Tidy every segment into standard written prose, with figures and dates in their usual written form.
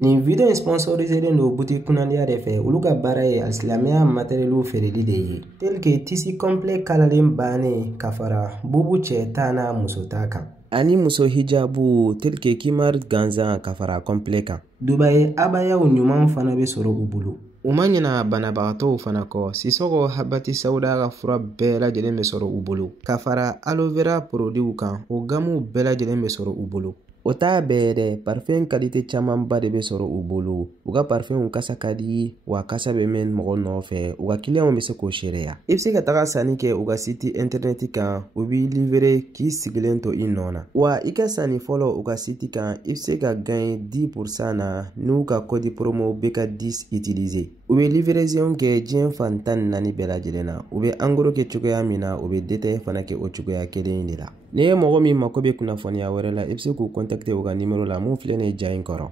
Nin video in sponsorisé no boutique kunandiya de fɛ olu ka baara ye alsilamɛya matériel feereli de ye tel que tisi complet kalalen bannen ka fara bubu cɛ ta na muso ta kan ani muso hijabu tel que kimar ganzan ka fara complet kan Dubaï abayaw ɲuman fana bɛ sɔrɔ u bolo u ma ɲina banabagatɔw fana kɔ Sisoko Habati Sauda ka fura bɛɛ lajɛlen bɛ sɔrɔ u bolo ka fara aloe vera produit kan o gamu bɛɛ lajɛlen bɛ sɔrɔ u bolo o t'a bɛɛ dɛ parfum qualité camanba de bɛ sɔrɔ u bolo u ka parfum kasa ka di wa kasa bɛ mɛn mɔgɔ nɔfɛ u ka client bɛ se k'o seereya i bɛ se ka taga sanni kɛ u ka site internet kan u b'i livrer k'i sigilen to i nɔ na wa i ka sanni fɔlɔ u ka site kan i bɛ se ka gagner 10% na n'u ka code promo BK10 utiliser u bɛ livraison kɛ diɲɛ fan 14 bɛɛ lajɛlen na u bɛ engros kɛ cogoya min na u bɛ détail fana kɛ o cogoya kelen de la ni ye mɔgɔ min mako bɛ kunnafoniya wɛrɛ la i bɛ se k'u contacter u ka numéro la mun filɛ nin ye ja in kɔrɔ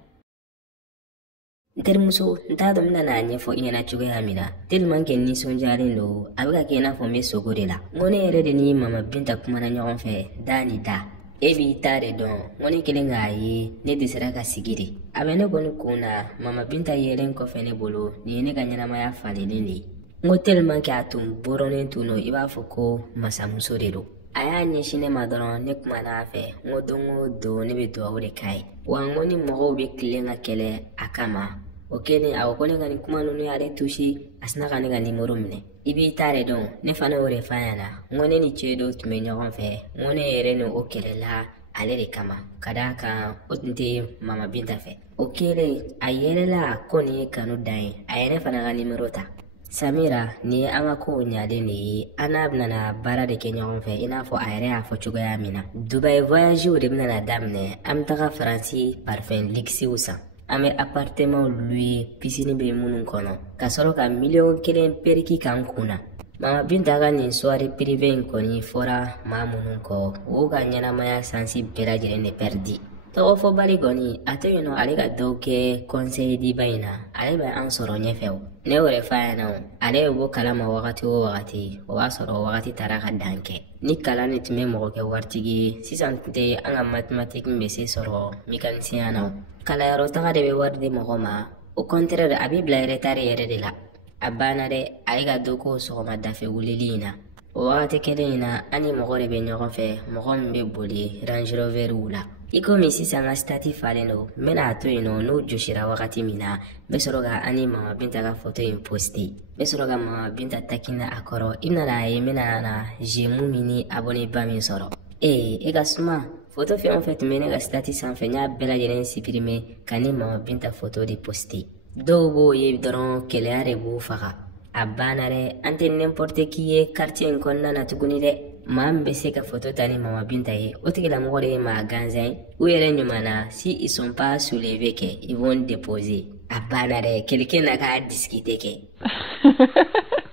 n terimuso n t'a dɔn n bɛna n'a ɲɛfɔ i ɲɛna cogoya min na tellement que n nisɔndiyalen don a bɛ ka kɛ i n'a fɔ n bɛ sogo de la n ko ne yɛrɛ de ni mama Binta kumana ɲɔgɔn fɛ da ni da e b'i ta de dɔn n ko ne kelen k'a ye ne desera ka sigi de a bɛ ne kɔni kun na mama Binta yelen kɔfɛ ne bolo nin ye ne ka ɲɛnamaya falelen de ye n ko tellement que a tun bɔrɔnen tun don i b'a fɔ ko masamuso de don a y'a ɲɛsin ne ma dɔrɔn ne kumana a fɛ n ko don o don ne bɛ dugawu de k'a ye wa n ko ni mɔgɔw bɛ tilen ka kɛlɛ a kama o kelen a ko ne ka nin kuma ninnu y'ale touché a sina ka ne ka numéro minɛ i b'i ta de dɔn ne fana y'o de f'a ɲɛna n ko ne ni cɛ dɔw tun bɛ ɲɔgɔn fɛ n ko ne yɛrɛ ni o kɛlɛla ale de kama ka d'a kan o tun tɛ mama Binta fɛ o kelen a yɛlɛla ko nin ye kanu dan ye a yɛrɛ fana ka numéro ta Samira ni ye an ka kow ɲalen de ye an n'a bɛna baara de kɛ ɲɔgɔn fɛ i n'a fɔ a yɛrɛ y'a fɔ cogoya min na Dubaï voyagew de bɛna daminɛ an bɛ taga Faransi parfum luxew san an bɛ appartement louer piscine bɛ minnu kɔnɔ ka sɔrɔ ka $1,000,000 periki k'an kun na mama Binta ka nin soirée privée in kɔni fɔra maa minnu kɔ o ka ɲɛnamaya sansi bɛɛ lajɛlen de perdi tɔgɔfɔbali kɔni a tɛ yen nɔ ale ka dɔw kɛ conseil diba in na ale bɛ an sɔrɔ ɲɛfɛ o ne y'o de f'a ɲɛna o ale bɛ bɔ kalama wagati o wagati o b'a sɔrɔ wagati taara ka dan kɛ ni kalan de tun bɛ mɔgɔ kɛ waritigi ye sisan tun tɛ an ka mathématique bɛ se sɔrɔ mécanicien na o kalanyɔrɔ taga de bɛ wari di mɔgɔ ma au contraire a b'i bila retard yɛrɛ de la a banna dɛ a ye ka dɔ k'o sɔgɔmadafɛ weleli in na o wagati kelen in na an ni mɔgɔ de bɛ ɲɔgɔn fɛ mɔgɔ min bɛ boli Range Roverw la i komi sisan ka stati falen don n bɛna to yen nɔ n'o josira wagati min na n bɛ sɔrɔ ka an ni mama Binta ka photo in poste n bɛ sɔrɔ ka mama Binta takina a kɔrɔ i bɛna n'a ye n bɛna na j'aime min ni abonné ba min sɔrɔ e ka suma photo fɛn o fɛn tun bɛ ne ka stati sanfɛ n y'a bɛɛ lajɛlen supprimer ka ni mama Binta photo de poste dɔw b'o ye dɔrɔn kɛlɛya de b'u faga a banna dɛ an tɛ n'importe qui ye quartier in kɔnɔna na tuguni dɛ maa min bɛ se ka photo ta ni mama Binta ye o tigilamɔgɔ de ye maa gansan ye u yɛrɛ ɲuman na si ils sont pas soulevés kɛ ils vont déposer a banna dɛ quelqu'un na k'a discuter kɛ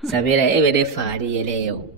Samira e bɛ ne faga ni yɛlɛ ye o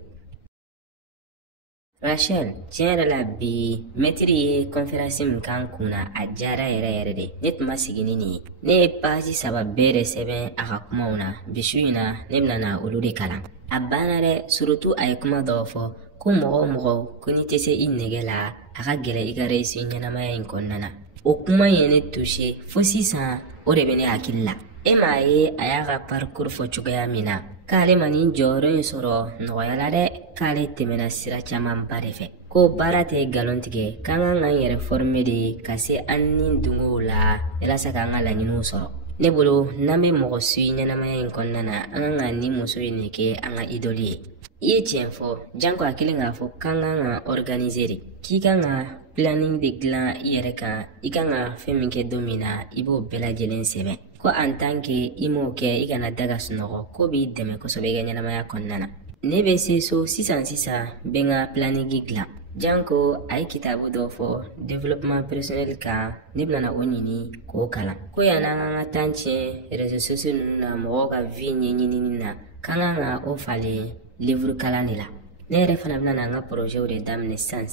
Rachel tiɲɛ yɛrɛ la bi maître ye conférence min k'an kun na a diyara yɛrɛ yɛrɛ de ne tun ma sigi ni nin ye ne ye page 3 bɛɛ de sɛbɛn a ka kumaw na bi su in na ne bɛna na olu de kalan a banna dɛ surtout a ye kuma dɔw fɔ ko mɔgɔ o mɔgɔ ko n'i tɛ se i nɛgɛ la a ka gɛlɛ i ka réussir ɲɛnamaya in kɔnɔna na o kuma ye ne touché fo sisan o de bɛ ne hakili la e m'a ye a y'a ka parcours fɔ cogoya min na k'ale ma nin jɔyɔrɔ in sɔrɔ nɔgɔya la dɛ k'ale tɛmɛna sira camanba de fɛ ko baara tɛ nkalon tigɛ k'an kan k'an yɛrɛ former de ka se an ni dungow la walasa k'an ka laɲiniw sɔrɔ ne bolo n'an bɛ mɔgɔ suit ɲɛnamaya in kɔnɔna na an kan ka nin muso in de kɛ an ka idole ye i ye tiɲɛ fɔ janko a kelen k'a fɔ k'an kan ka organiser de k'i kan ka planning de dilan i yɛrɛ kan i kan ka fɛn min kɛ don min na i b'o bɛɛ lajɛlen sɛbɛn ko en tant que i m'o kɛ i kana daga sunɔgɔ ko b'i dɛmɛ kosɛbɛ i ka ɲɛnamaya kɔnɔna na ne bɛ se so sisan n bɛ n ka planning dilan janko a ye kitabu dɔ fɔ développement personnel kan ne bɛna o ɲini k'o kalan ko yan'an kan ka temps tiɲɛ réseaux sociaux ninnu na mɔgɔw ka vie ɲɛɲinini na k'an kan ka o falen livre kalan de la ne yɛrɛ fana bɛna n ka projets de daminɛ sisan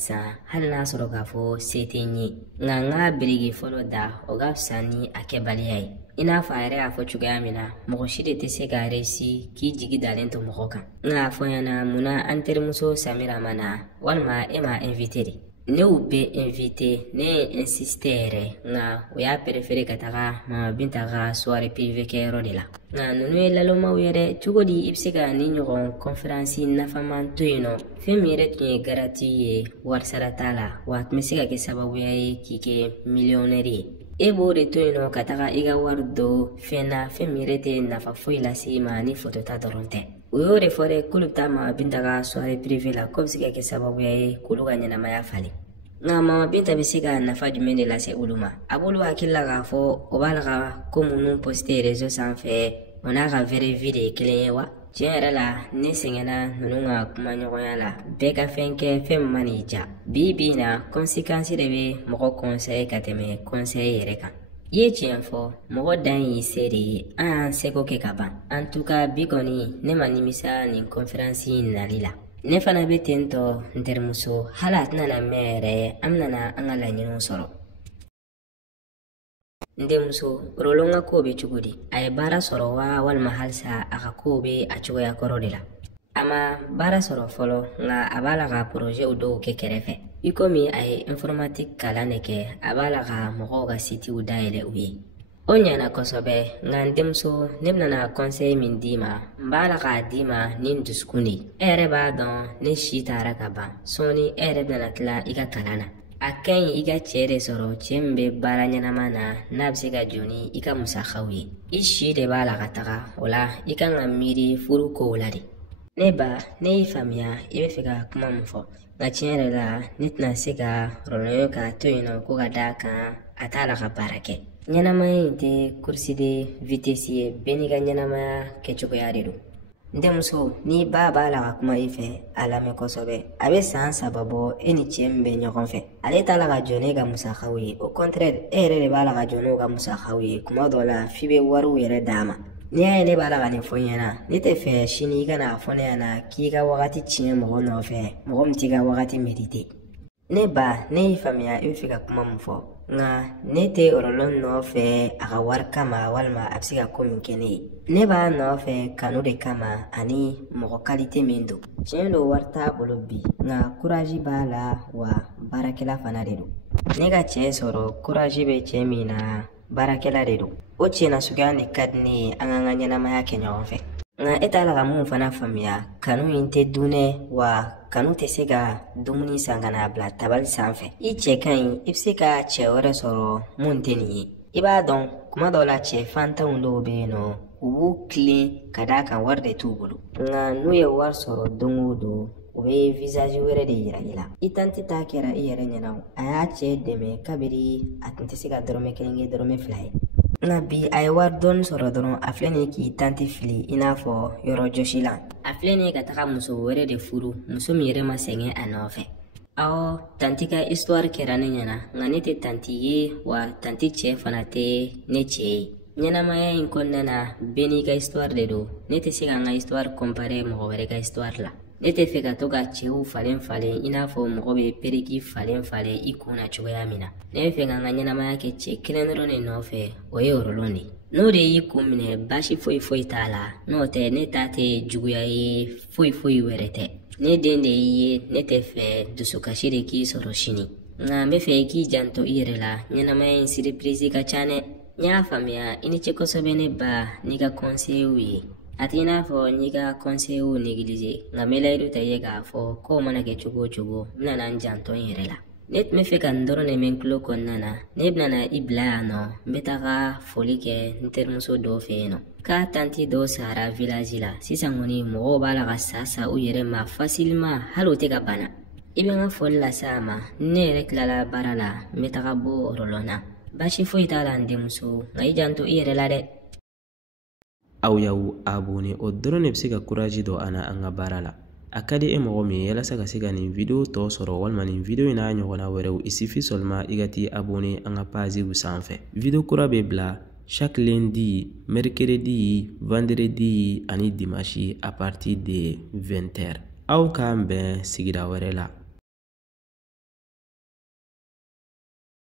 hali n'a sɔrɔ k'a fɔ se tɛ n ye nka n ka biriki fɔlɔ da o ka fisa ni a kɛbaliya ye i n'a fɔ a yɛrɛ y'a fɔ cogoya min na mɔgɔ si de tɛ se ka réussir k'i jigi dalen to mɔgɔ kan n k'a fɔ ɲɛna munna an terimuso Samira ma na walima e m'a invité de ne u be invité ne insistere nga o y'a préféré ka taga Mama Binta ka soirée privée kɛ yɔrɔ de la nga nunu ye lalomaw yɛrɛ cogo di i be se ka ni ɲɔgɔn conférence nafaman to yen nɔ fɛn min yɛrɛ tun ye garati ye warisara t'a la wa tun be se ka kɛ sababuya ye k'i kɛ millionnaire ye e b'o de to yen nɔ ka taga i ka wari don fɛn na fɛn min yɛrɛ tɛ nafa foyi lase i ma ni fotota dɔrɔn tɛ o y'o de fɔ dɛ k'olu bɛ taa Mama Binta ka soirée privée la k'o bɛ se ka kɛ sababuya ye k'olu ka ɲɛnamaya falen nga Mama Binta bɛ se ka nafa jumɛn de lase olu ma a b'olu hakili la k'a fɔ o b'a la ka ko minnu poste réseau sanfɛ o n'a ka vrai vie de ye kelen ye wa tiɲɛ yɛrɛ la ne sɛgɛnna ninnu ka kumaɲɔgɔnya la bɛɛ ka fɛn kɛ fɛn min ma n'i ja bi na conséquence de bɛ mɔgɔ conseil ka tɛmɛ conseil yɛrɛ kan i ye tiɲɛ fɔ mɔgɔ dan y'i se de ye an y'an seko kɛ ka ban en tout cas bi kɔni ne ma nimisa nin conférence nali la ne fana bɛ ten tɔ n terimuso hali a tɛna na mɛn yɛrɛ an bɛna an ka laɲiniw sɔrɔ n denmuso rolon ka kow bɛ cogo di a ye baara sɔrɔ wa walima halisa a ka kow bɛ a cogoya kɔrɔ de la a ma baara sɔrɔ fɔlɔ nka a b'a la ka projet dɔw kɛ kɛrɛfɛ i komi a ye informatique kalan de kɛ a b'a la ka mɔgɔw ka sitiw dayɛlɛ u ye o ɲɛna kosɛbɛ nka n denmuso ne bɛna conseil min d'i ma n b'a la k'a d'i ma ni n dusukun de ye e yɛrɛ b'a dɔn ne si taara ka ban sɔɔni e yɛrɛ bɛna tila i ka kalan na a ka ɲi i ka cɛ de sɔrɔ cɛ min bɛ baara ɲɛnama na n'a bɛ se ka jɔ ni i ka musakaw ye i si de b'a la ka taga o la i kan ka miiri furu kow la de ne ba ne y'i faamuya i bɛ fɛ ka kuma min fɔ nka tiɲɛ yɛrɛ la ne tɛna se ka rɔlɔɲɔ k'a to yen nɔ ko ka d'a kan a t'a la ka baara kɛ ɲɛnamaya in tɛ course de vitesse ye bɛɛ n'i ka ɲɛnamaya kɛcogoya de don n denmuso n'i ba b'a la ka kuma i fɛ a lamɛn kosɛbɛ a bɛ san 3 bɔ e ni cɛ min bɛ ɲɔgɔn fɛ ale t'a la ka jɔ n'e ka musakaw ye au contraire e yɛrɛ de b'a la ka jɔ n'o ka musakaw ye kuma dɔ la f'i bɛ wariw yɛrɛ d'a ma n'i y'a ye ne b'a la ka nin fɔ ɲɛna ne tɛ fɛ sini i kana fɔ ne ɲɛna k'i ka wagati tiɲɛ mɔgɔ nɔfɛ mɔgɔ min t'i ka wagati mérité ne ba ne y'i faamuya i bɛ fɛ ka kuma min fɔ nka ne tɛ rɔlɔn nɔfɛ a ka wari kama walima a bɛ se ka ko min kɛ ne ye ne b'a nɔfɛ kanu de kama ani mɔgɔ qualité min don tiɲɛ don wari t'a bolo bi nka courage b'a la wa baarakɛla fana de don ne ka cɛ sɔrɔ courage bɛ cɛ min na baarakɛla de don o cɛ nasuguya de ka di ne ye an k'an ka ɲɛnamaya kɛ ɲɔgɔn fɛ nka e t'a la ka mun fana faamuya kanu in tɛ dunɛ wa kanu tɛ se ka dumuni san ka n'a bila tabali sanfɛ i cɛ ka ɲi i bɛ se ka cɛ wɛrɛ sɔrɔ mun tɛ nin ye i b'a dɔn kuma dɔw la cɛ fantanw dɔw bɛ yen nɔ u b'u tilen ka d'a kan wari de t'u bolo nka n'u ye wari sɔrɔ don o don u bɛ visage wɛrɛ de yira i la i tanti ta kɛra i yɛrɛ ɲɛna a y'a cɛ dɛmɛ kabiri a tun tɛ se ka dɔrɔmɛ 1 kɛ dɔrɔmɛ 2 ye nka bi a ye wari dɔɔni sɔrɔ dɔrɔn a filɛ nin ye k'i tanti fili i n'a fɔ yɔrɔ jɔsilan a filɛ nin ye ka taga muso wɛrɛ de furu muso min yɛrɛ ma sɛgɛn a nɔfɛ awɔ tanti ka histoire kɛra ne ɲɛna nka ne tɛ tanti ye wa tanti cɛ fana tɛ ne cɛ ye ɲɛnamaya in kɔnɔna na bɛɛ n'i ka histoire de don ne tɛ se ka n ka histoire comparer mɔgɔ wɛrɛ ka histoire la ne tɛ fɛ ka to ka cɛw falen i n'a fɔ mɔgɔ bɛ pereki falen i kun na cogoya min na ne bɛ fɛ ka n ka ɲɛnamaya kɛ cɛ kelen dɔrɔn de nɔfɛ o ye rɔlɔn de n'o de y'i kun minɛ baasi foyi t'a la n'o tɛ ne ta tɛ juguya ye foyi wɛrɛ tɛ ne den de y'i ye ne tɛ fɛ dusukasi de k'i sɔrɔ sini nka n bɛ fɛ i k'i janto i yɛrɛ la ɲɛnamaya in surprise ka ca dɛ n y'a faamuya i ni ce kosɛbɛ ne ba n'i ka conseil ye a t'i n'a fɔ n'i ka conseil négligé nka n bɛ layidu ta i ye k'a fɔ kow mana kɛ cogo o cogo n bɛna n janto n yɛrɛ la ne tun bɛ fɛ ka n dɔrɔn de mɛn tulo kɔnɔna na ne bɛna i bila yan nɔ n bɛ taga foli kɛ n terimuso dɔw fɛ yen nɔ k'a tanti dɔw sara village la sisan kɔni mɔgɔw b'a la ka sa u yɛrɛ ma facilement hali o tɛ ka bana i bɛ n ka foli lase a ma ne yɛrɛ tilala baara la n bɛ taga bɔ rɔlɔn na baasi foyi t'a la n denmuso nka i janto i yɛrɛ la dɛ aw y'aw abonné o dɔrɔn de bɛ se ka courage dɔ an na an ka baara la a ka di e mɔgɔ min ye yalasa ka se ka nin video tɔ sɔrɔ walima nin video in n'a ɲɔgɔnna wɛrɛw il suffit seulement i ka t'i abonné an ka page sanfɛ video kura bɛ bila chaque lundi, mercredi, vendredi ani dimanche à partir de 20h aw k'an bɛn sigira wɛrɛ la